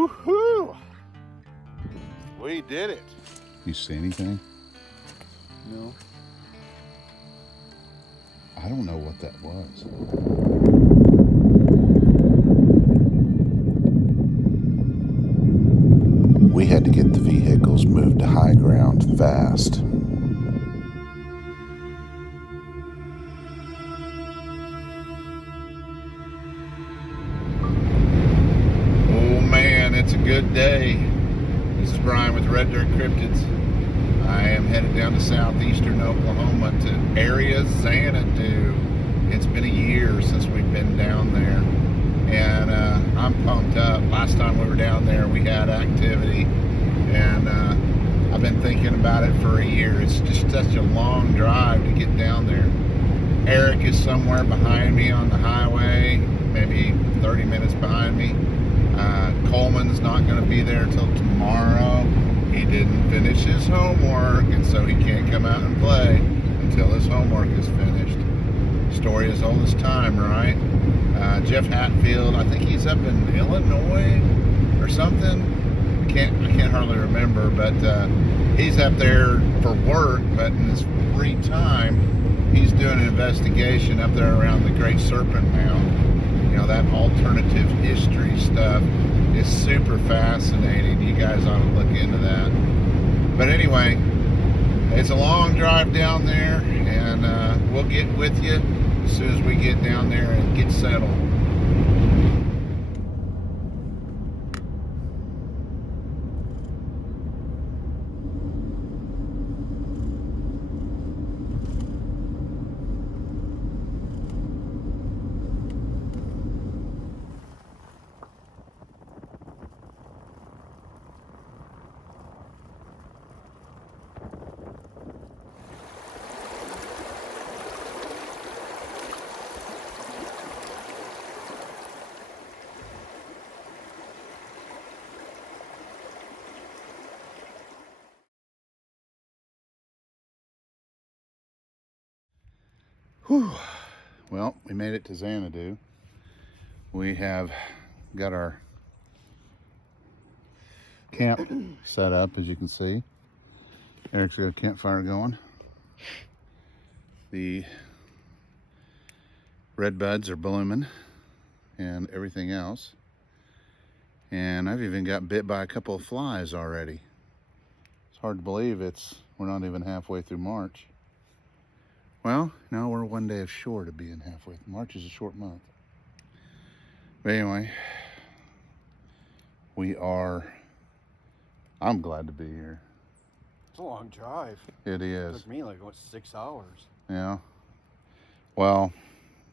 Woohoo! We did it. You see anything? No. I don't know what that was. We had to get the vehicles moved to high ground fast. Oh man, it's a good day. This is Brian with Red Dirt Cryptids. I am headed down to southeastern Oklahoma to Area Xanadu. It's been a year since we've been down there, and I'm pumped up. Last time we were down there, we had activity, and I've been thinking about it for a year. It's just such a long drive to get down there. Eric is somewhere behind me on the highway, maybe 30 minutes behind me. Coleman's not going to be there till tomorrow. He didn't finish his homework, and so he can't come out and play until his homework is finished. Story as old as time, right? Jeff Hatfield, I think he's up in Illinois or something. I can't hardly remember, but he's up there for work, but in his free time, he's doing an investigation up there around the Great Serpent Mound. You know, that alternative history stuff is super fascinating. You guys ought to look into that. But anyway, it's a long drive down there, and we'll get with you as soon as we get down there and get settled. Whew. Well, we made it to Xanadu. We have got our camp set up, as you can see. Eric's got a campfire going. The red buds are blooming and everything else. And I've even got bit by a couple of flies already. It's hard to believe we're not even halfway through March. Well, no, we're one day short of being halfway. March is a short month. But anyway, I'm glad to be here. It's a long drive. It is. It took me like, 6 hours? Yeah. Well,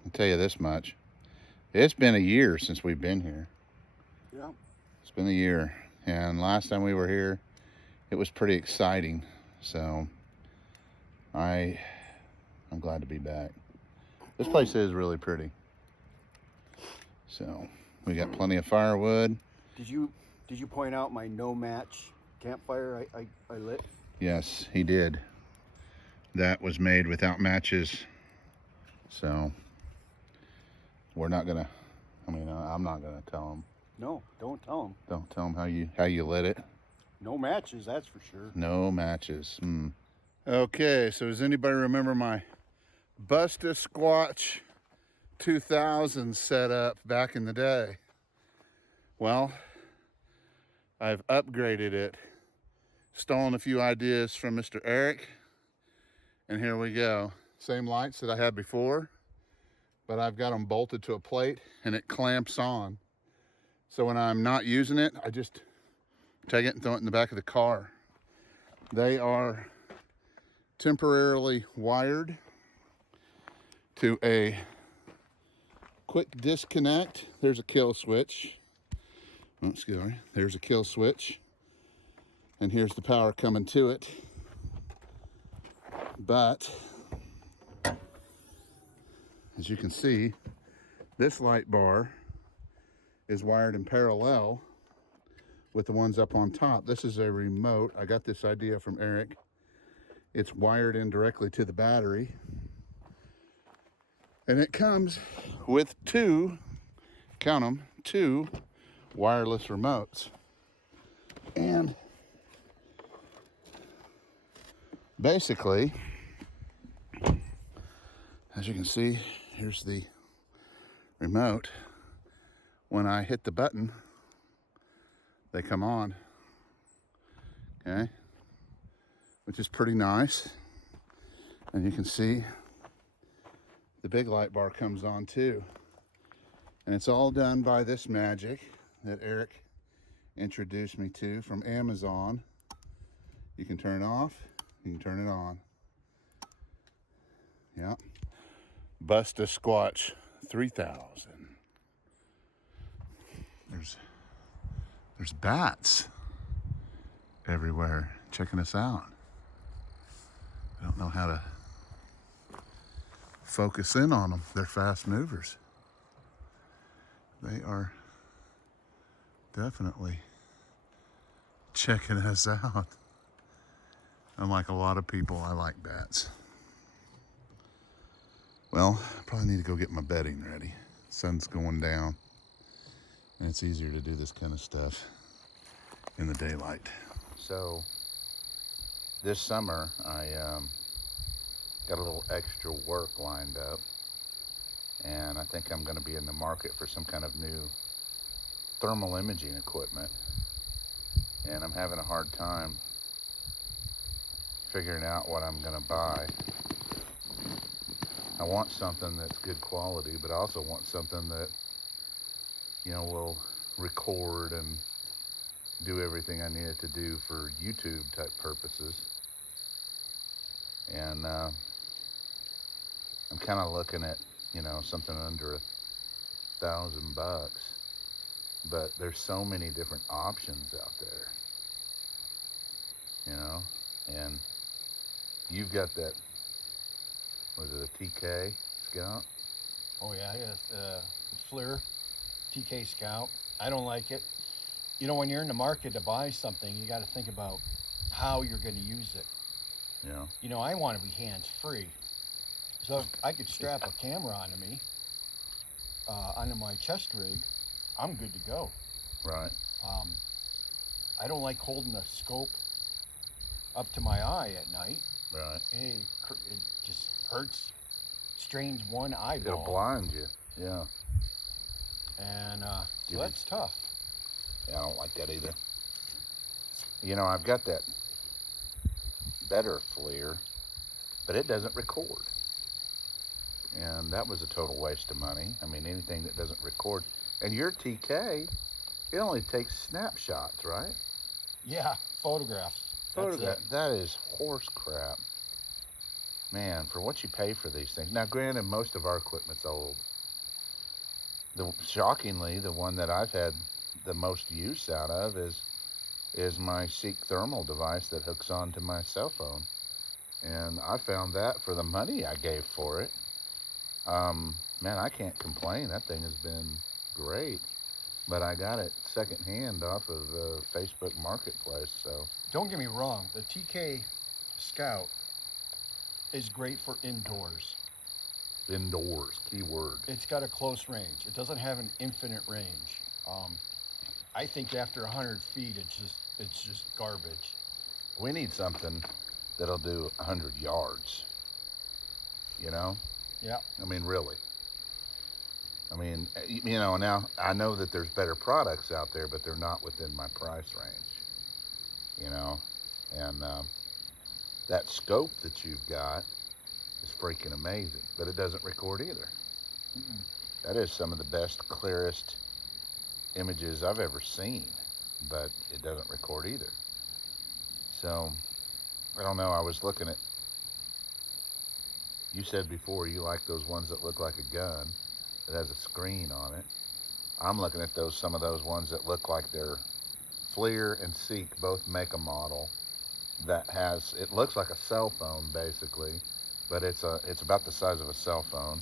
I'll tell you this much. It's been a year since we've been here. Yeah. It's been a year. And last time we were here, it was pretty exciting. So, I'm glad to be back. This place is really pretty. So, we got plenty of firewood. Did you point out my no match campfire I lit? Yes, he did. That was made without matches. So, we're not gonna, I'm not gonna tell him. No, don't tell them. Don't tell him how you lit it. No matches, that's for sure. No matches. Okay, so does anybody remember my Busta Squatch 2000 setup back in the day? Well, I've upgraded it, stolen a few ideas from Mr. Eric, and here we go. Same lights that I had before, but I've got them bolted to a plate and it clamps on. So when I'm not using it, I just take it and throw it in the back of the car. They are temporarily wired to a quick disconnect. There's a kill switch. Oh, excuse me. There's a kill switch. And here's the power coming to it. But as you can see, this light bar is wired in parallel with the ones up on top. This is a remote. I got this idea from Eric. It's wired in directly to the battery. And it comes with two, count them, two wireless remotes. And basically, as you can see, here's the remote. When I hit the button, they come on. Okay, which is pretty nice. And you can see the big light bar comes on too. And it's all done by this magic that Eric introduced me to from Amazon. You can turn it off, you can turn it on. Yeah. Busta Squatch 3000. There's bats everywhere checking us out. I don't know how to focus in on them. They're fast movers. They are definitely checking us out. Unlike a lot of people, I like bats. Well, I probably need to go get my bedding ready. Sun's going down, and it's easier to do this kind of stuff in the daylight. So, this summer, I got a little extra work lined up, and I think I'm going to be in the market for some kind of new thermal imaging equipment, and I'm having a hard time figuring out what I'm going to buy. I want something that's good quality, but I also want something that, you know, will record and do everything I need it to do for YouTube type purposes. And I'm kind of looking at, you know, something under $1,000, but there's so many different options out there, you know. And you've got that, was it a TK Scout? Oh yeah, FLIR TK Scout. I don't like it. You know, when you're in the market to buy something, you got to think about how you're going to use it. Yeah. You know, I want to be hands-free. So if I could strap a camera onto me, onto my chest rig, I'm good to go. Right. I don't like holding a scope up to my eye at night. Right. It just hurts, strains one eyeball. It'll blind you. Yeah. And so that's tough. Yeah, I don't like that either. You know, I've got that better FLIR, but it doesn't record. And that was a total waste of money. I mean, anything that doesn't record. And your TK, it only takes snapshots, right? Yeah, photographs. That is horse crap. Man, for what you pay for these things. Now, granted, most of our equipment's old. Shockingly, the one that I've had the most use out of is my Seek thermal device that hooks onto my cell phone. And I found that for the money I gave for it. Man, I can't complain. That thing has been great. But I got it secondhand off of the Facebook Marketplace, so. Don't get me wrong, the TK Scout is great for indoors. Indoors, key word. It's got a close range. It doesn't have an infinite range. I think after 100 feet, it's just garbage. We need something that'll do 100 yards. You know? Yeah. I mean, really. I mean, you know, now I know that there's better products out there, but they're not within my price range. You know? And that scope that you've got is freaking amazing, but it doesn't record either. Mm-mm. That is some of the best, clearest images I've ever seen, but it doesn't record either. So, I don't know, I was looking at, you said before you like those ones that look like a gun, that has a screen on it. I'm looking at some of those ones that look like they're FLIR and Seek both make a model that has, it looks like a cell phone basically, but it's about the size of a cell phone,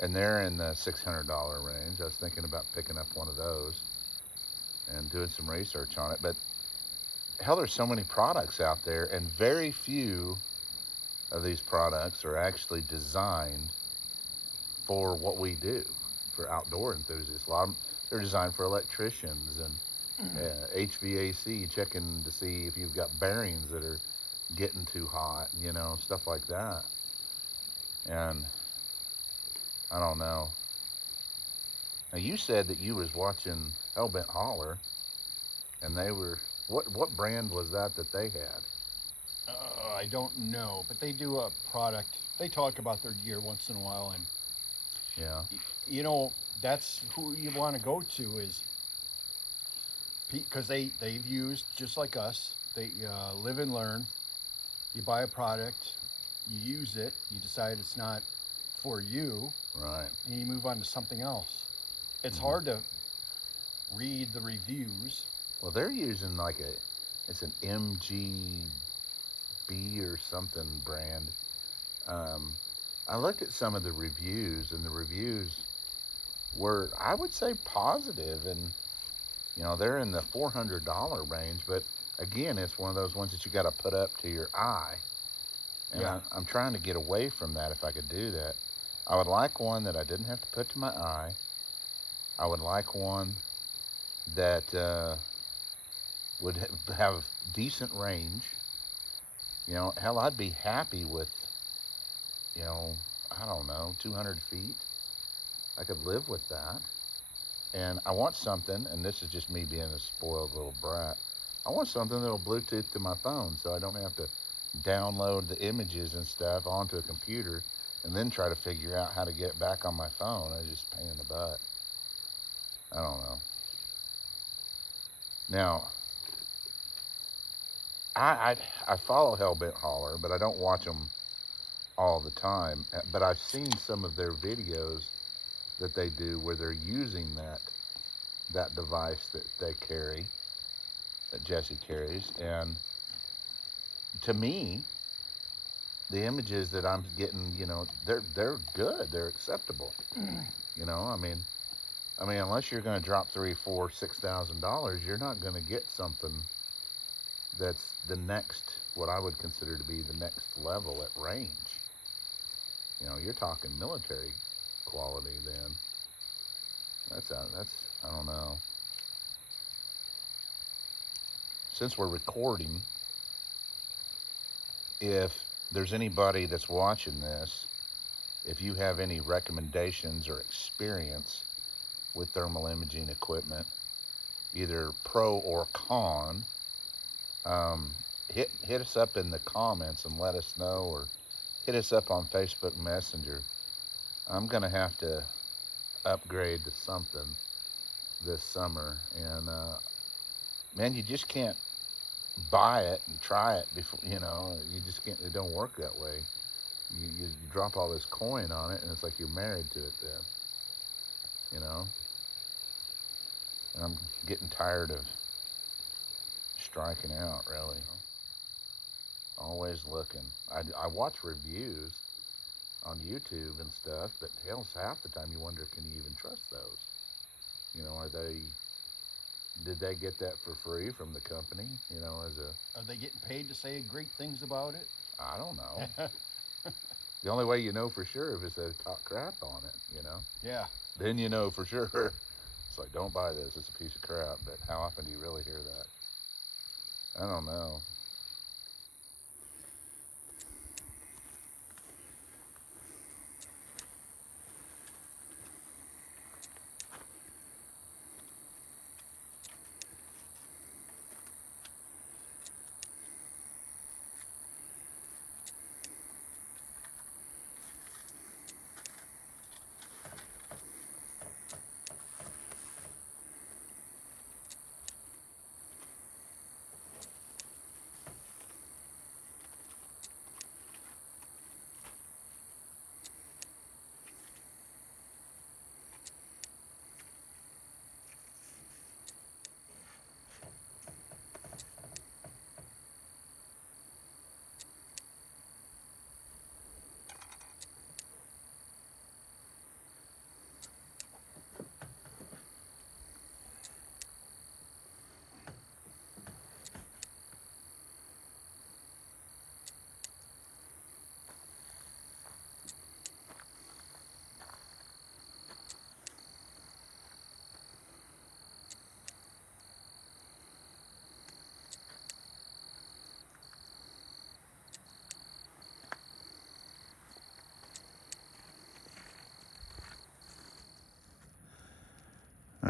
and they're in the $600 range. I was thinking about picking up one of those and doing some research on it, but hell, there's so many products out there, and very few of these products are actually designed for what we do, for outdoor enthusiasts. they're designed for electricians and HVAC, checking to see if you've got bearings that are getting too hot, you know, stuff like that. And I don't know. Now you said that you was watching Hellbent Holler, and they were, what brand was that they had? I don't know, but they do a product. They talk about their gear once in a while, and Yeah. you know, that's who you want to go to, is because they've used, just like us, they live and learn. You buy a product, you use it, you decide it's not for you, Right. and you move on to something else. It's hard to read the reviews. Well, they're using like it's an MGB or something brand. I looked at some of the reviews, and the reviews were, I would say, positive, and you know, they're in the $400 range. But again, it's one of those ones that you got to put up to your eye, and Yeah. I'm trying to get away from that if I could do that. I would like one that I didn't have to put to my eye. I would like one that would have decent range. You know, hell, I'd be happy with, you know, I don't know, 200 feet. I could live with that. And I want something, and this is just me being a spoiled little brat, I want something that'll Bluetooth to my phone so I don't have to download the images and stuff onto a computer and then try to figure out how to get it back on my phone. It's just a pain in the butt. I don't know. Now, I follow Hellbent Holler, but I don't watch them all the time. But I've seen some of their videos that they do where they're using that device that they carry, that Jesse carries, and to me, the images that I'm getting, you know, they're good, they're acceptable. You know, I mean, unless you're going to drop $3,000, $4,000, $6,000, you're not going to get something that's the next, what I would consider to be the next level at range. You know, you're talking military quality then. That's I don't know. Since we're recording, if there's anybody that's watching this, if you have any recommendations or experience with thermal imaging equipment, either pro or con, hit us up in the comments and let us know, or hit us up on Facebook Messenger. I'm gonna have to upgrade to something this summer, and man, you just can't buy it and try it before, you know, you just can't, it don't work that way. You drop all this coin on it, and it's like you're married to it then, you know. And I'm getting tired of striking out, really. Always looking. I watch reviews on YouTube and stuff, but hell, half the time you wonder, can you even trust those? You know, did they get that for free from the company? You know, Are they getting paid to say great things about it? I don't know. The only way you know for sure if they talk crap on it, you know? Yeah. Then you know for sure. It's like, don't buy this, it's a piece of crap. But how often do you really hear that? I don't know.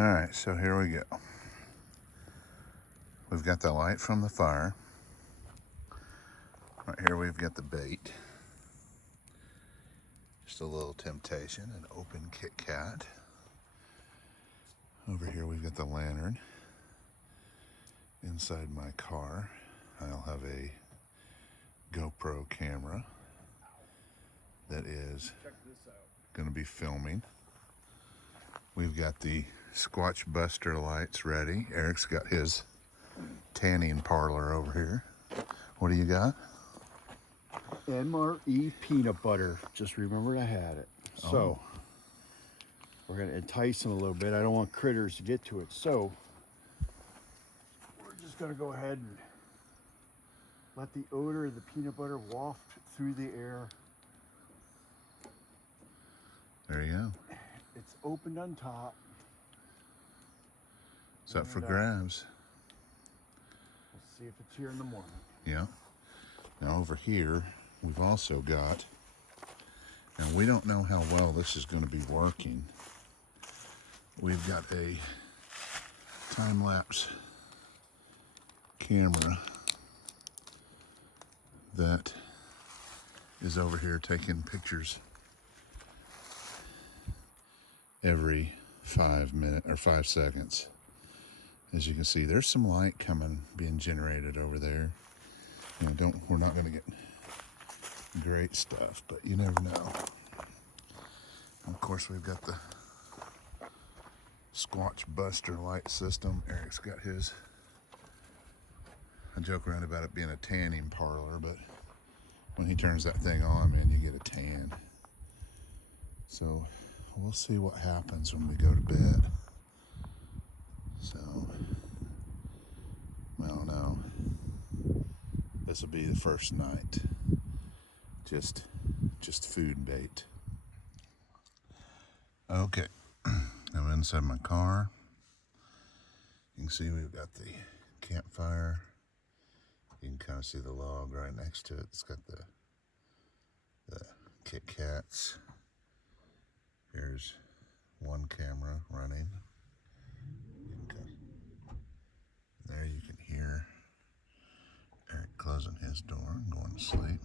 All right, so here we go. We've got the light from the fire. Right here we've got the bait. Just a little temptation, an open Kit Kat. Over here we've got the lantern. Inside my car, I'll have a GoPro camera that is going to be filming. We've got the Squatch Buster lights ready. Eric's got his tanning parlor over here. What do you got? MRE peanut butter. Just remembered I had it. So we're going to entice them a little bit. I don't want critters to get to it. So we're just going to go ahead and let the odor of the peanut butter waft through the air. There you go. It's opened on top. It's up for grabs. We'll see if it's here in the morning. Yeah. Now over here, we've also got, and we don't know how well this is going to be working. We've got a time-lapse camera that is over here taking pictures every 5 minutes or 5 seconds. As you can see, there's some light being generated over there. You know, we're not going to get great stuff, but you never know. And of course, we've got the Squatch Buster light system. Eric's got his. I joke around about it being a tanning parlor, but when he turns that thing on, man, you get a tan. So we'll see what happens when we go to bed. So, I don't know. This will be the first night. Just food bait. Okay, I'm inside my car. You can see we've got the campfire. You can kind of see the log right next to it. It's got the Kit Kats. Here's one camera running. There you can hear Eric closing his door and going to sleep.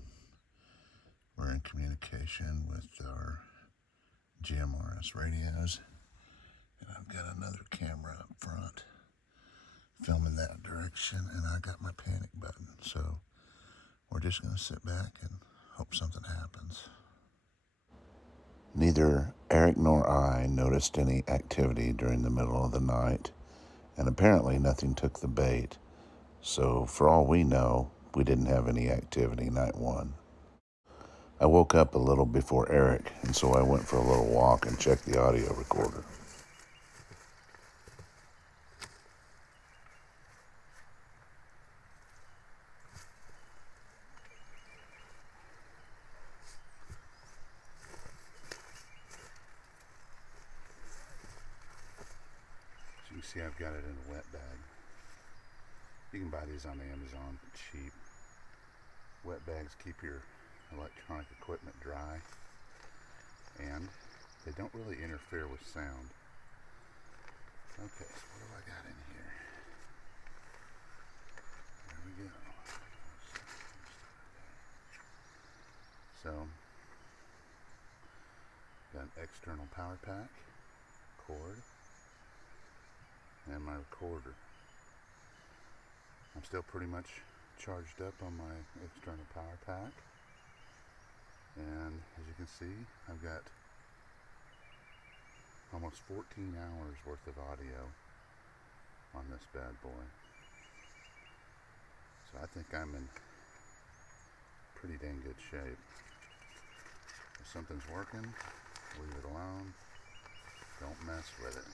We're in communication with our GMRS radios. And I've got another camera up front filming that direction, and I got my panic button. So we're just going to sit back and hope something happens. Neither Eric nor I noticed any activity during the middle of the night, and apparently nothing took the bait. So for all we know, we didn't have any activity night one. I woke up a little before Eric, and so I went for a little walk and checked the audio recorder. You see I've got it in a wet bag. You can buy these on Amazon cheap. Wet bags keep your electronic equipment dry, and they don't really interfere with sound. Okay, so what do I got in here? There we go. So, got an external power pack, cord, and my recorder. I'm still pretty much charged up on my external power pack, and as you can see, I've got almost 14 hours worth of audio on this bad boy. So I think I'm in pretty dang good shape. If something's working, leave it alone. Don't mess with it.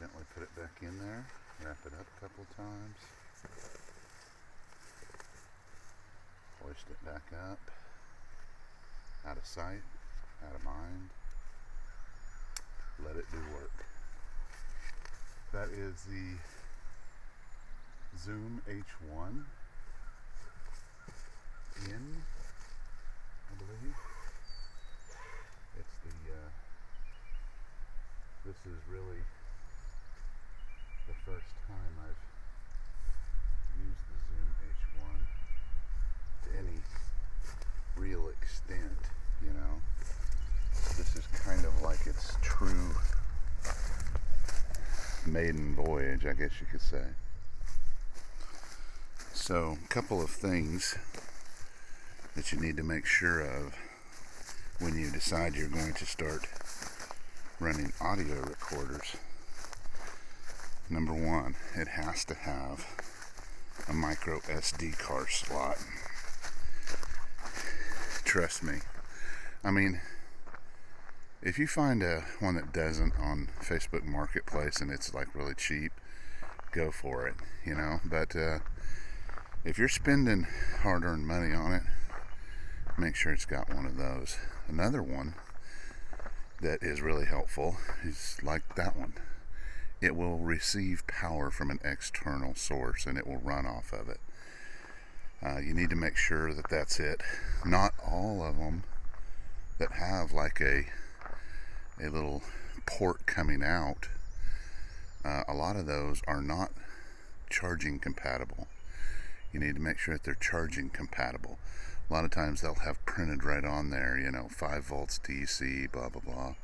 Gently put it back in there, wrap it up a couple times, hoist it back up, out of sight, out of mind, let it do work. That is the Zoom H1 in, I believe. It's the, this is really first time I've used the Zoom H1 to any real extent, you know. This is kind of like its true maiden voyage, I guess you could say. So, a couple of things that you need to make sure of when you decide you're going to start running audio recorders. Number one, it has to have a micro SD card slot. Trust me. I mean, if you find one that doesn't on Facebook Marketplace and it's like really cheap, go for it, you know. But if you're spending hard-earned money on it, make sure it's got one of those. Another one that is really helpful is like that one. It will receive power from an external source and it will run off of it. You need to make sure that that's it. Not all of them that have like a little port coming out, a lot of those are not charging compatible. You need to make sure that they're charging compatible. A lot of times they'll have printed right on there, you know, 5 volts DC, blah, blah, blah.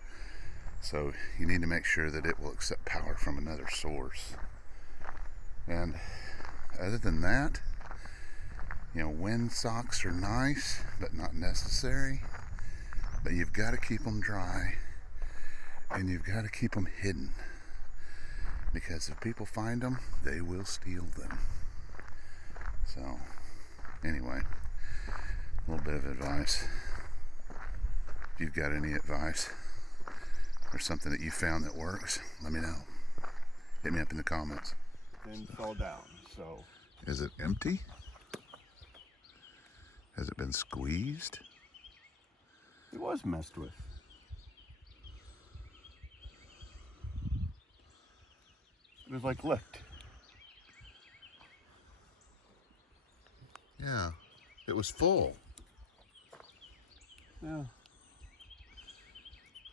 So you need to make sure that it will accept power from another source. And other than that, you know, wind socks are nice, but not necessary. But you've got to keep them dry. And you've got to keep them hidden, because if people find them, they will steal them. So, anyway, a little bit of advice. If you've got any advice or something that you found that works, let me know. Hit me up in the comments. Then fell down, so. Is it empty? Has it been squeezed? It was messed with. It was like licked. Yeah, it was full. Yeah.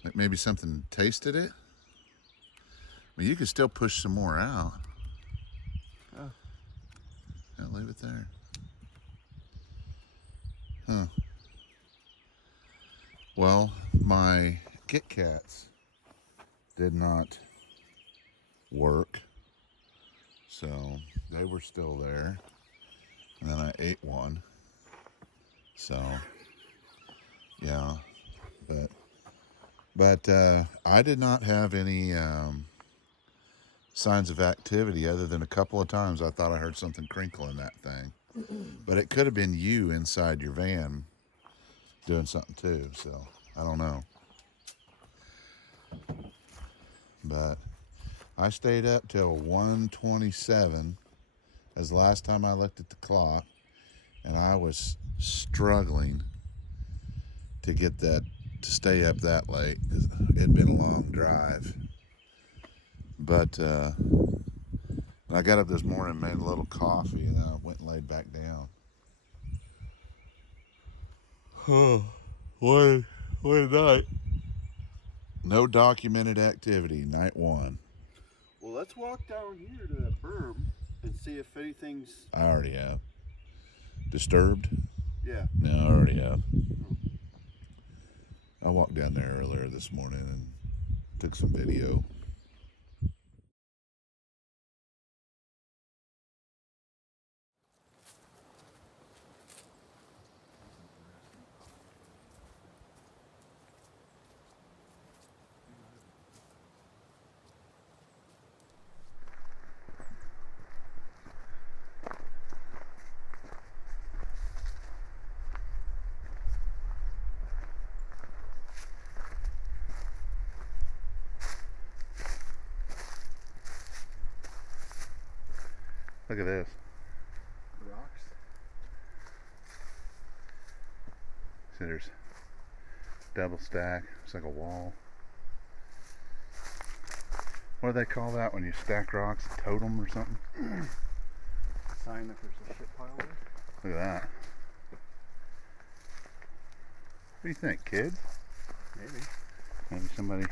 Like maybe something tasted it? I mean, you could still push some more out. Yeah. Yeah, leave it there. Huh. Well, my Kit Kats did not work, so they were still there, and then I ate one. So yeah, but I did not have any signs of activity other than a couple of times I thought I heard something crinkle in that thing. But it could have been you inside your van doing something too, so I don't know. But I stayed up till 1:27 as the last time I looked at the clock, and I was struggling to get that to stay up that late because it had been a long drive. But I got up this morning, made a little coffee, and I went and laid back down. What a night. No documented activity, night one. Well, let's walk down here to that berm and see if anything's... I already have. Disturbed? Yeah. No, I already have. I walked down there earlier this morning and took some video. Look at this. Rocks? See, there's double stack. It's like a wall. What do they call that when you stack rocks? A totem or something? Sign that there's a shit pile there? Look at that. What do you think, kids? Maybe. Maybe somebody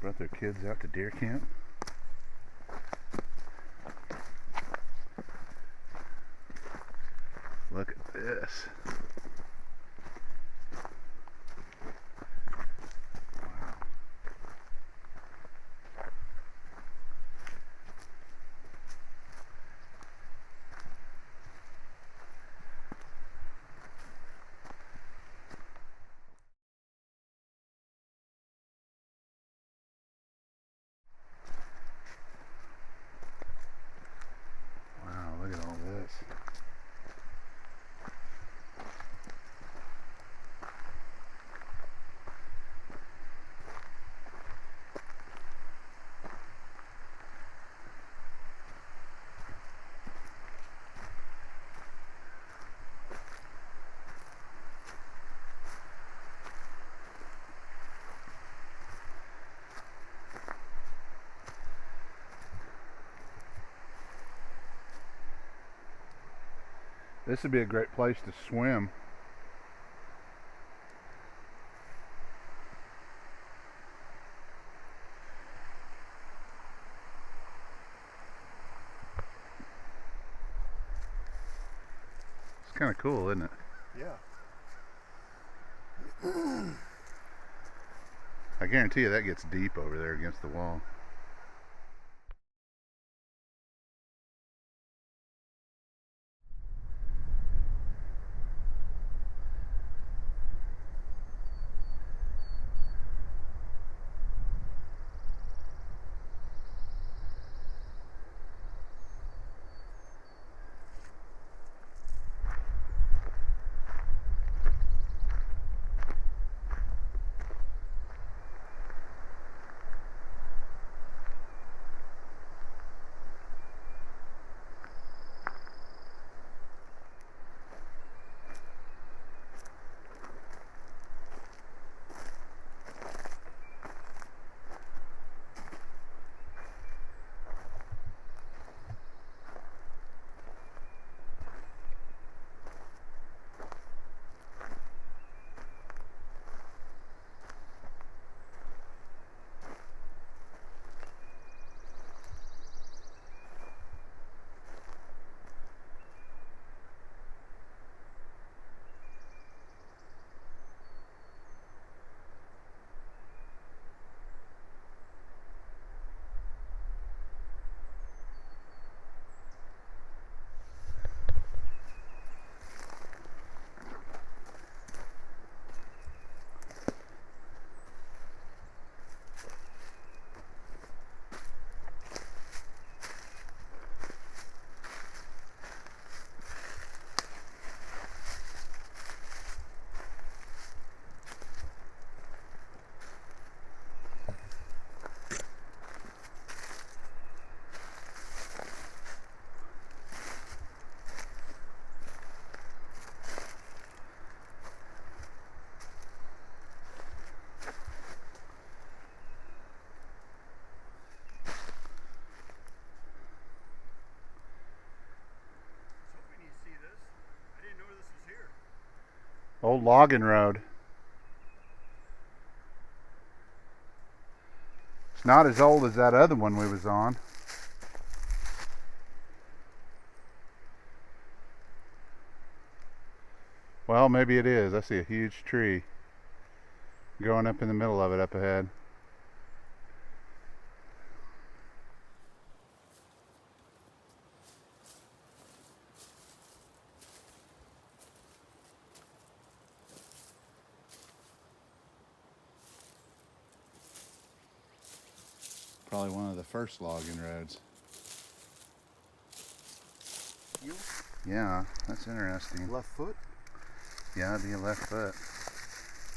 brought their kids out to deer camp? this. Wow, look at all this. This would be a great place to swim. It's kind of cool, isn't it? Yeah. I guarantee you that gets deep over there against the wall. Old logging road. It's not as old as that other one we was on. Well, maybe it is. I see a huge tree going up in the middle of it up ahead. Probably one of the first logging roads. You? Yeah, that's interesting. Left foot? Yeah, it'd be a left foot.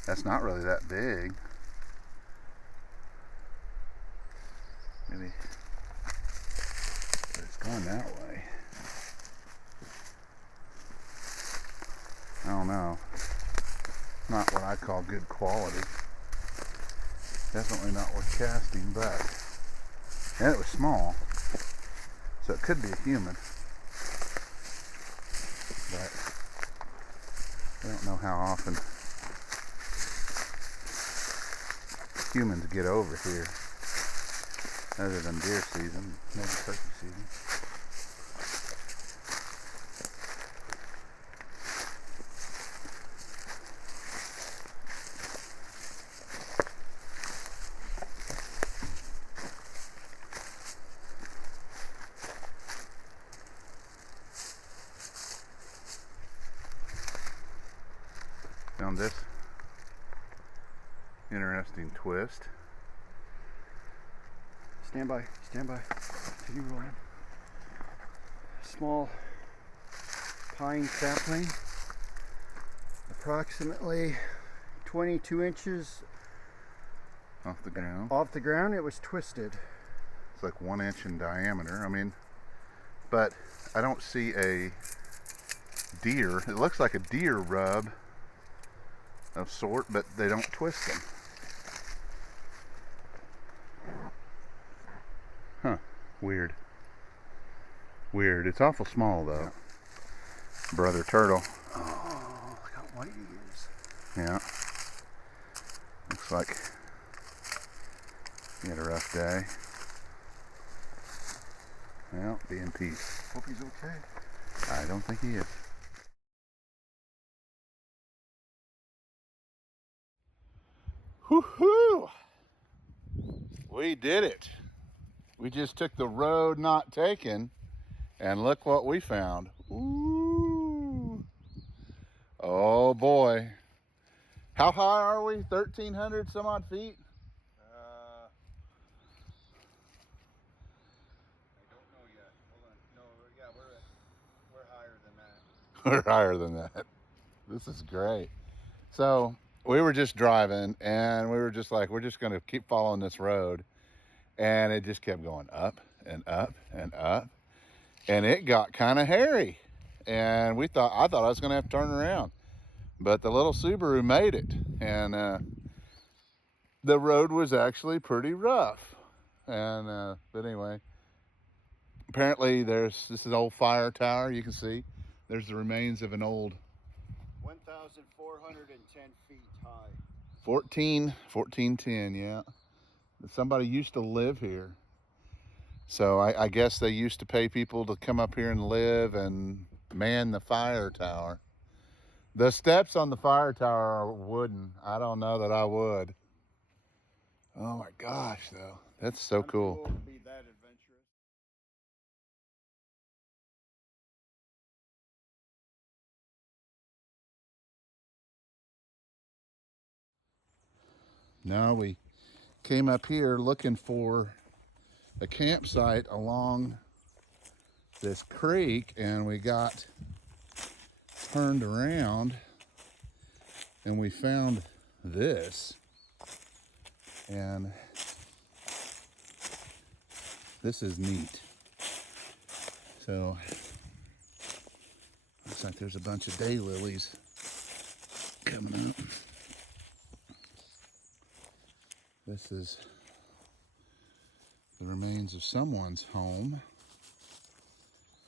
That's not really that big. Maybe. But it's gone that way. I don't know. Not what I call good quality. Definitely not worth casting, but and it was small, so it could be a human, but I don't know how often humans get over here other than deer season, maybe turkey season. found this interesting twist. Stand by, stand by. Continue rolling. Small pine sapling, approximately 22 inches Off the ground. off the ground. It was twisted. It's like 1 inch in diameter. I mean, but I don't see a deer. It looks like a deer rub of sort, but they don't twist them. Huh. Weird. Weird. It's awful small though. Brother turtle. Oh, look how white he is. Yeah. Looks like he had a rough day. Well, be in peace. Hope he's okay. I don't think he is. Woohoo! We did it. We just took the road not taken, and look what we found. Ooh. Oh boy. How high are we? 1,300 some odd feet? I don't know yet. Hold on. No, yeah, we're higher than that. We're higher than that. This is great. So we were just driving and we were just like, we're just going to keep following this road. And it just kept going up and up and up. And it got kind of hairy. And I thought I was going to have to turn around. But the little Subaru made it. And the road was actually pretty rough. And but anyway, apparently this is an old fire tower. You can see there's the remains of an old 1,410 feet high. 1410, yeah. Somebody used to live here. So I guess they used to pay people to come up here and live and man the fire tower. The steps on the fire tower are wooden. I don't know that I would. Oh my gosh, though. That's so cool. Too old to be that adventurous. Now we came up here looking for a campsite along this creek, and we got turned around and we found this. And this is neat. So looks like there's a bunch of daylilies coming up. This is the remains of someone's home.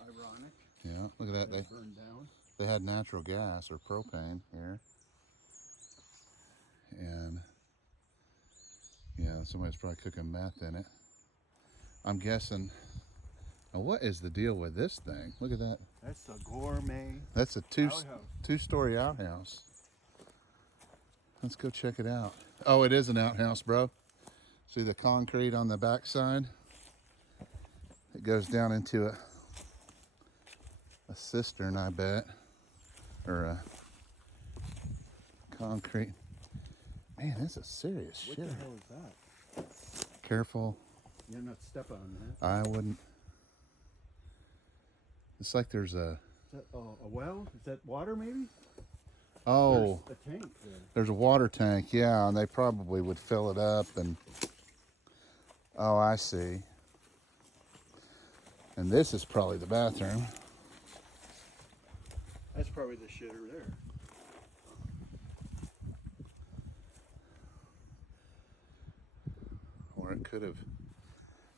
Ironic. Yeah, look at that. They burned down. They had natural gas or propane here. And yeah, somebody's probably cooking meth in it. I'm guessing. Now, what is the deal with this thing? Look at that. That's a gourmet. That's a outhouse. two-story outhouse. Let's go check it out. Oh, it is an outhouse, bro. See the concrete on the backside? It goes down into a cistern, I bet, or a concrete. Man, that's a serious What shit. the hell is that? Careful. You're not stepping on that. I wouldn't. It's like there's a. Is that a well? Is that water maybe? Oh, There's a tank there. there's a water tank. Yeah, and they probably would fill it up and. Oh, I see. And this is probably the bathroom. That's probably the shitter there. Or it could have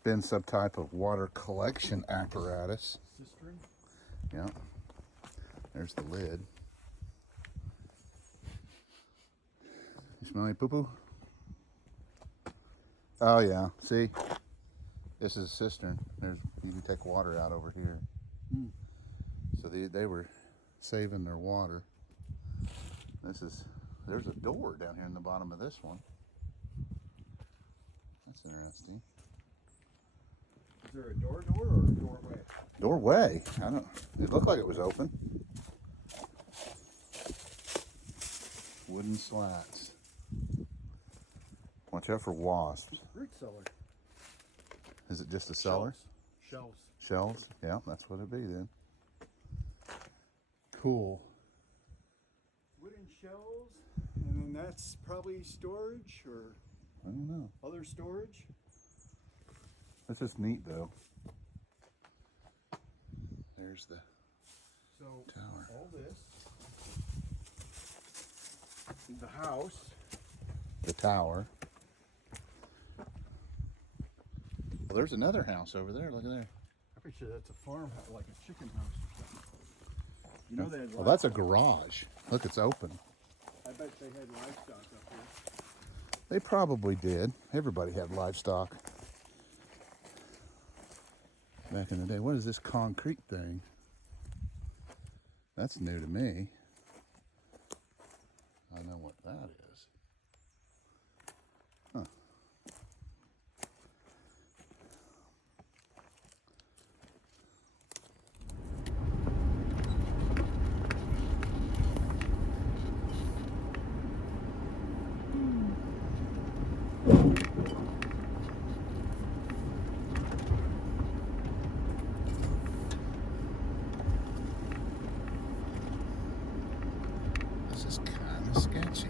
been some type of water collection apparatus. Cistern? Yeah. There's the lid. You smell any poo-poo? Oh yeah, see? This is a cistern. You can take water out over here. Mm. So they were saving their water. There's a door down here in the bottom of this one. That's interesting. Is there a door or a doorway? Doorway. It looked like it was open. Wooden slats. Watch out for wasps. Root cellar. Is it just a cellar? Shelves. Shelves? Yeah, that's what it'd be then. Cool. Wooden shelves, and then that's probably storage or I don't know. other storage. That's just neat though. There's the So tower. all this, the house. The tower. Well, there's another house over there. Look at there. I'm pretty sure that's a farm, like a chicken house or something. You know they had Well, that's a garage. Look, it's open. I bet they had livestock up here. They probably did. Everybody had livestock back in the day. What is this concrete thing? That's new to me. I know what that is. Huh. This is kind of sketchy.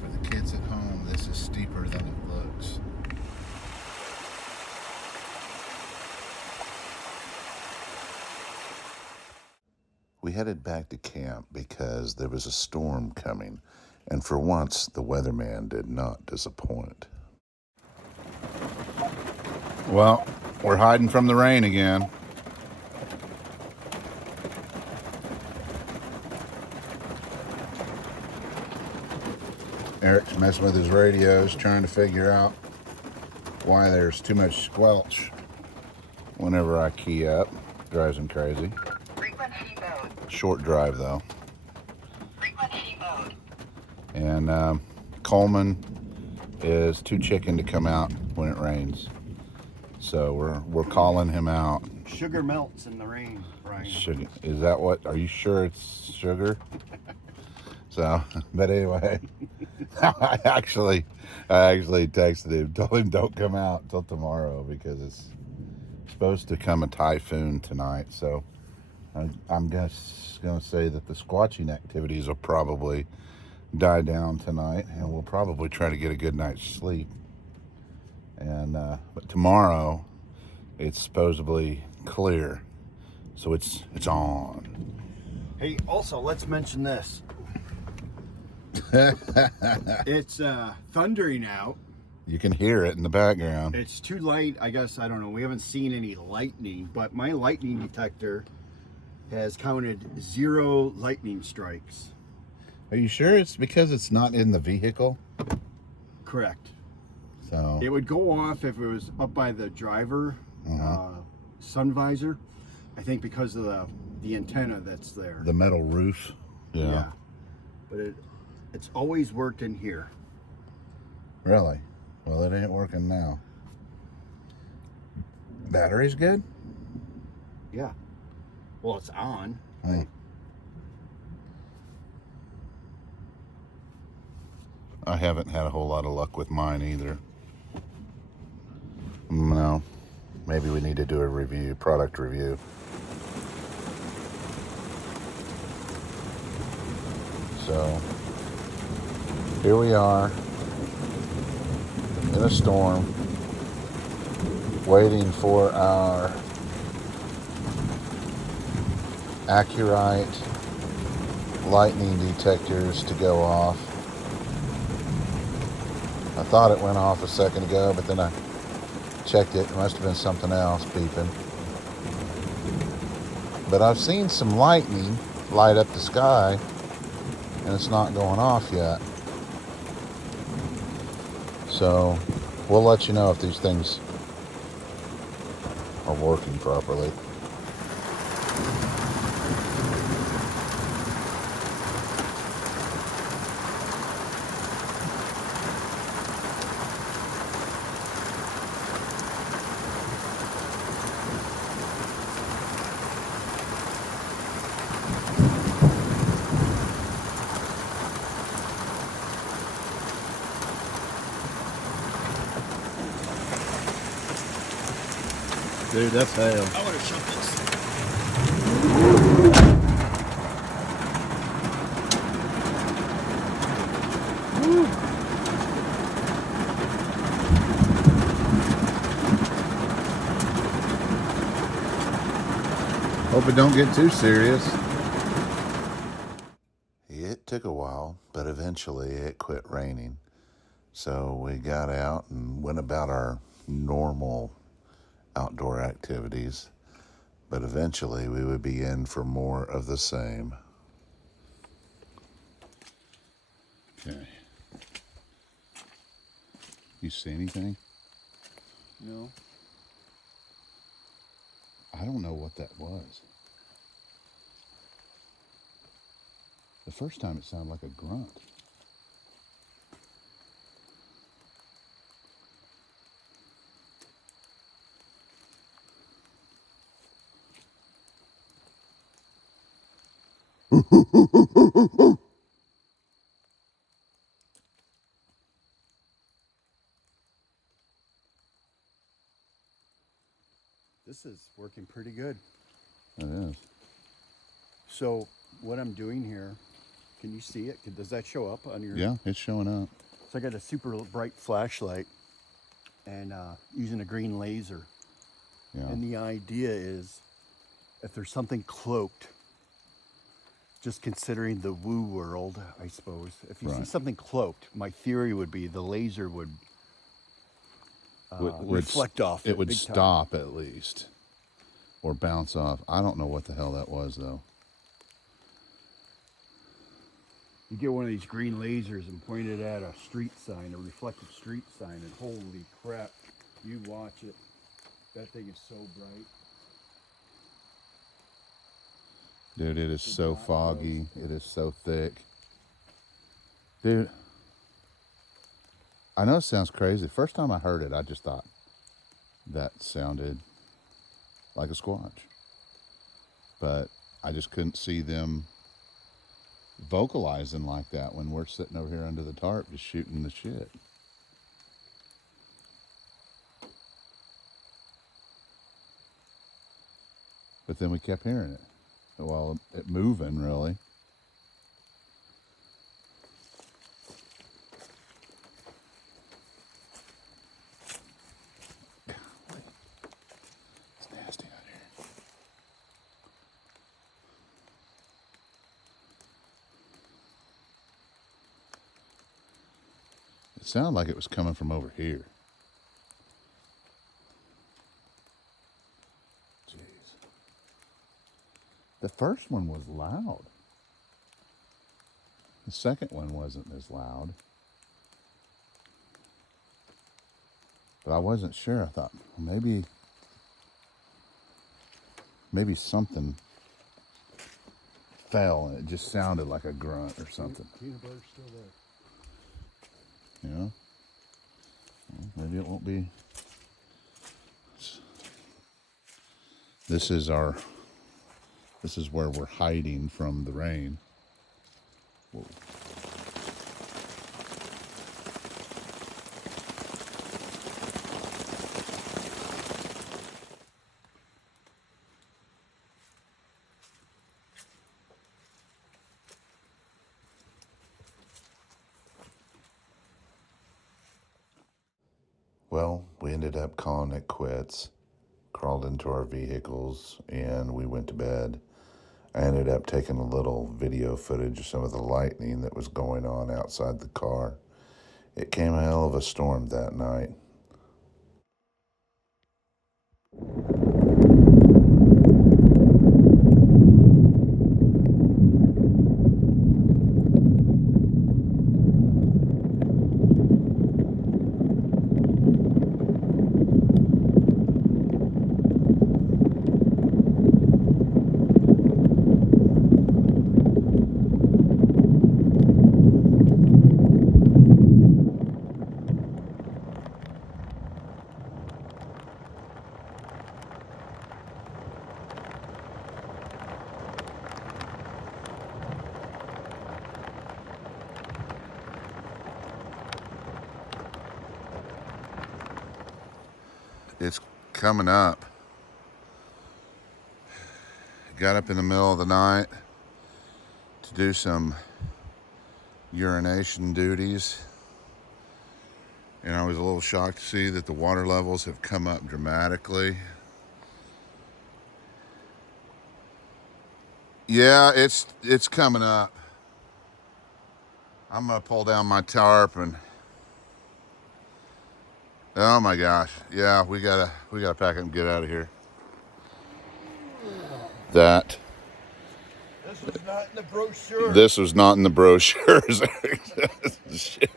For the kids at home, this is steeper than it looks. We headed back to camp because there was a storm coming, and for once, the weatherman did not disappoint. Well, we're hiding from the rain again. Eric's messing with his radios, trying to figure out why there's too much squelch whenever I key up. Drives him crazy. Frequency mode. Short drive though. Frequency mode. And Coleman is too chicken to come out when it rains. So we're calling him out. Sugar melts in the rain, Brian. Sugar. Is that what? Are you sure it's sugar? So, but anyway, I actually texted him, told him don't come out until tomorrow because it's supposed to come a typhoon tonight. So I'm just going to say that the squatching activities will probably die down tonight, and we'll probably try to get a good night's sleep. And but tomorrow it's supposedly clear, so it's on. Hey, also let's mention this. It's thundering out. You can hear it in the background. It's too light, I guess. I don't know. We haven't seen any lightning, but my lightning detector has counted 0 lightning strikes. Are you sure it's because it's not in the vehicle? Correct. So It would go off if it was up by the driver sun visor. I think because of the antenna that's there. the metal roof. Yeah. But it's always worked in here. Really? Well, it ain't working now. Battery's good? Yeah. Well, it's on. Hmm. I haven't had a whole lot of luck with mine either. No. Maybe we need to do a review, product review. So, here we are in a storm, waiting for our accurate lightning detectors to go off. I thought it went off a second ago, but then I checked it. It must have been something else beeping. But I've seen some lightning light up the sky, and it's not going off yet. So we'll let you know if these things are working properly. Dude, that's hail. I would have shot this. Hope it don't get too serious. It took a while, but eventually it quit raining. So we got out and went about our normal outdoor activities. But eventually we would be in for more of the same. Okay. You see anything? No. I don't know what that was. The first time it sounded like a grunt. This is working pretty good. It is. So what I'm doing here, can you see it? Does that show up on your? Yeah, it's showing up. So I got a super bright flashlight and using a green laser. Yeah. And the idea is if there's something cloaked, just considering the woo world, I suppose, if you see Right. something cloaked, my theory would be the laser would Would reflect off it would big time. stop at least. Or bounce off. I don't know what the hell that was though. You get one of these green lasers and point it at a street sign, a reflective street sign, and holy crap, you watch it. That thing is so bright. Dude, it is so foggy. It is so thick. Dude, I know it sounds crazy. First time I heard it, I just thought that sounded like a squatch. But I just couldn't see them vocalizing like that when we're sitting over here under the tarp just shooting the shit. But then we kept hearing it. Well, it moving really. It's nasty out here. It sounded like it was coming from over here. Jeez. The first one was loud. The second one wasn't as loud. But I wasn't sure. I thought, well, maybe something fell and it just sounded like a grunt or something. Peanut butter's still there. You know? Well, maybe it won't be. This is where we're hiding from the rain. Whoa. Well, we ended up calling it quits, crawled into our vehicles, and we went to bed. I ended up taking a little video footage of some of the lightning that was going on outside the car. It came a hell of a storm that night. It's coming up got up in the middle of the night to do some urination duties. And I was a little shocked to see that the water levels have come up dramatically. Yeah, it's coming up. I'm gonna pull down my tarp and oh my gosh. Yeah, we gotta pack up and get out of here. That This was not in the brochure. this was not in the brochures. Shit,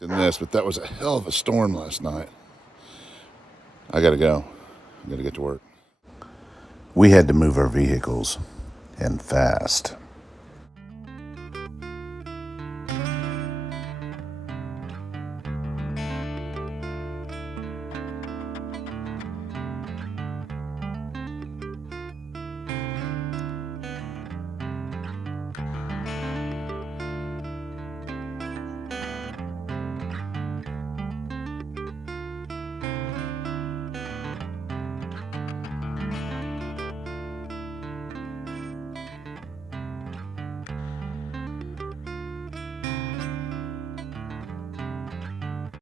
in this, but that was a hell of a storm last night. I gotta go. I gotta get to work. We had to move our vehicles, and fast.